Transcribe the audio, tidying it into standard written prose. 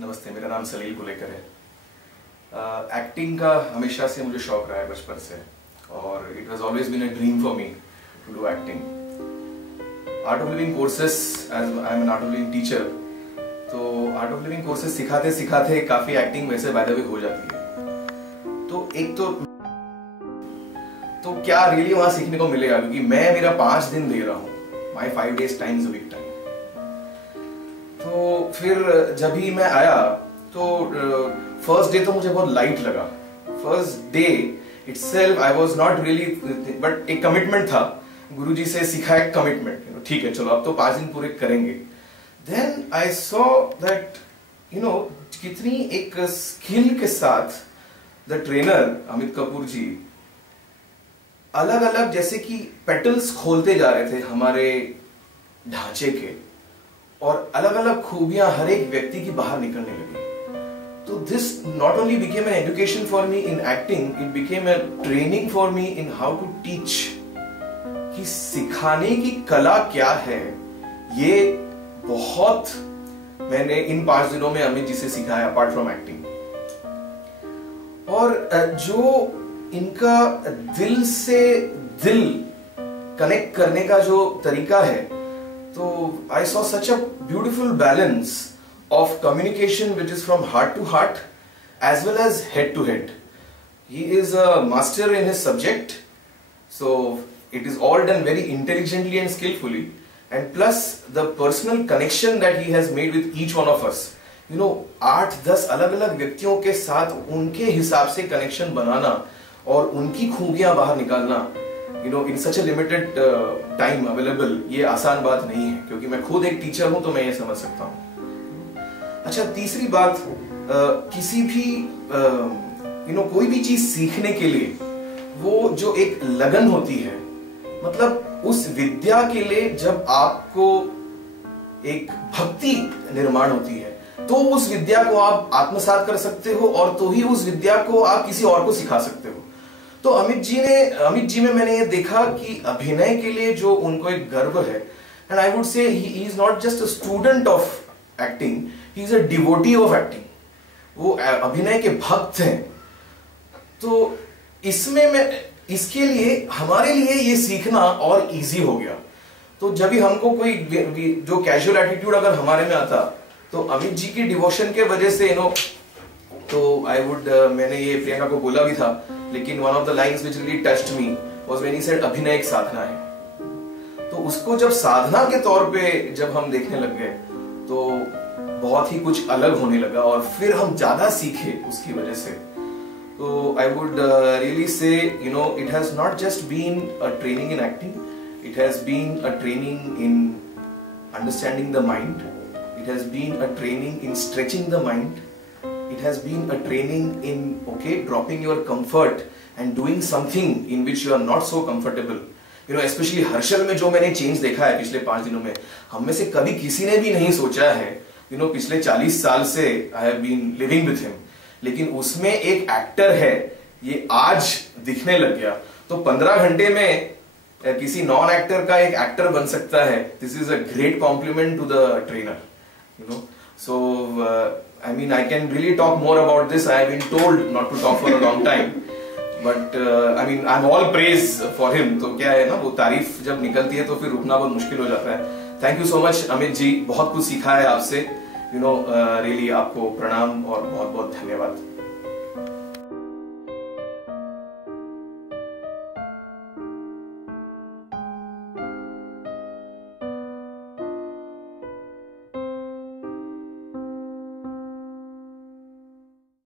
नमस्ते, मेरा नाम सलील गुलेकर है। एक्टिंग का हमेशा से मुझे शौक रहा है बचपन से, और it was always been a dream for me to do acting. Art of living courses, as I am an art of living teacher, तो आर्ट ऑफ लिविंग कोर्सेस सिखाते सिखाते काफी एक्टिंग वैसे बाय द वे हो जाती है। तो एक तो क्या रियली वहां सीखने को मिलेगा, क्योंकि मैं मेरा 5 दिन दे रहा हूँ, my 5 days times a week time. तो फिर जब ही मैं आया तो फर्स्ट डे तो मुझे बहुत लाइट लगा। First day itself I was not really, but एक कमिटमेंट था, गुरुजी से सीखा एक कमिटमेंट, ठीक है चलो अब तो 5 दिन पूरे करेंगे। देन आई सॉ दैट कितनी एक स्किल के साथ द ट्रेनर अमित कपूर जी अलग अलग जैसे कि पेटल्स खोलते जा रहे थे हमारे ढांचे के, और अलग अलग खूबियां हर एक व्यक्ति की बाहर निकलने लगी। तो this not only became an education for me in acting, it became a training for me in how to teach, कि सिखाने की कला क्या है। ये बहुत मैंने इन 5 दिनों में अमित जी से सीखा है, अपार्ट फ्रॉम एक्टिंग। और जो इनका दिल से दिल कनेक्ट करने का जो तरीका है, तो I saw such a beautiful balance of communication which is from heart to heart as well as head to head. He is a master in his subject, so it is all done very intelligently and skillfully, and plus the personal connection that he has made with each one of us. 8-10 अलग-अलग व्यक्तियों के साथ उनके हिसाब से connection बनाना और उनकी खूबियां बाहर निकालना in such a limited time available, ये आसान बात नहीं है, क्योंकि मैं खुद एक टीचर हूं तो मैं ये समझ सकता हूं। अच्छा, तीसरी बात, किसी भी कोई भी चीज सीखने के लिए वो जो एक लगन होती है, मतलब उस विद्या के लिए जब आपको एक भक्ति निर्माण होती है तो उस विद्या को आप आत्मसात कर सकते हो, और तो ही उस विद्या को आप किसी और को सिखा सकते हो। तो अमित जी में मैंने ये देखा कि अभिनय के लिए जो उनको एक गर्व है, and I would say he is not just a student of acting, he is a devotee of acting. वो अभिनय के भक्त हैं। तो इसके लिए हमारे लिए ये सीखना और इजी हो गया। तो जब भी हमको कोई जो कैजुअल एटीट्यूड अगर हमारे में आता, तो अमित जी की डिवोशन के वजह से तो आई वुड, मैंने ये प्रियंका को बोला भी था, लेकिन one of the lines which really touched me was when he said अभिनय एक साधना है। तो उसको जब साधना के तौर पे जब हम देखने लग गए तो बहुत ही कुछ अलग होने लगा, और फिर हम ज्यादा सीखे उसकी वजह से। तो I would really say it has not just been a training in acting, it has been a training in understanding the mind, it has been a training in stretching the mind, it has been a training in dropping your comfort and doing something in which you are not so comfortable. Especially Harshal में जो मैंने change देखा है पिछले 5 दिनों में, हम में से कभी किसी ने भी नहीं सोचा है, पिछले 40 साल से I have been living with him, लेकिन उसमें एक एक्टर है, ये आज दिखने लग गया। तो 15 घंटे में किसी नॉन एक्टर का एक एक्टर बन सकता है। This is a great compliment to the trainer, so I mean I can really talk more about this. I have been told not to talk for a long time, but I mean I'm all praise for him. तो क्या है ना, वो तारीफ जब निकलती है तो फिर रुकना बहुत मुश्किल हो जाता है। Thank you so much Amit ji, बहुत कुछ सीखा है आपसे। रियली आपको प्रणाम और बहुत बहुत धन्यवाद।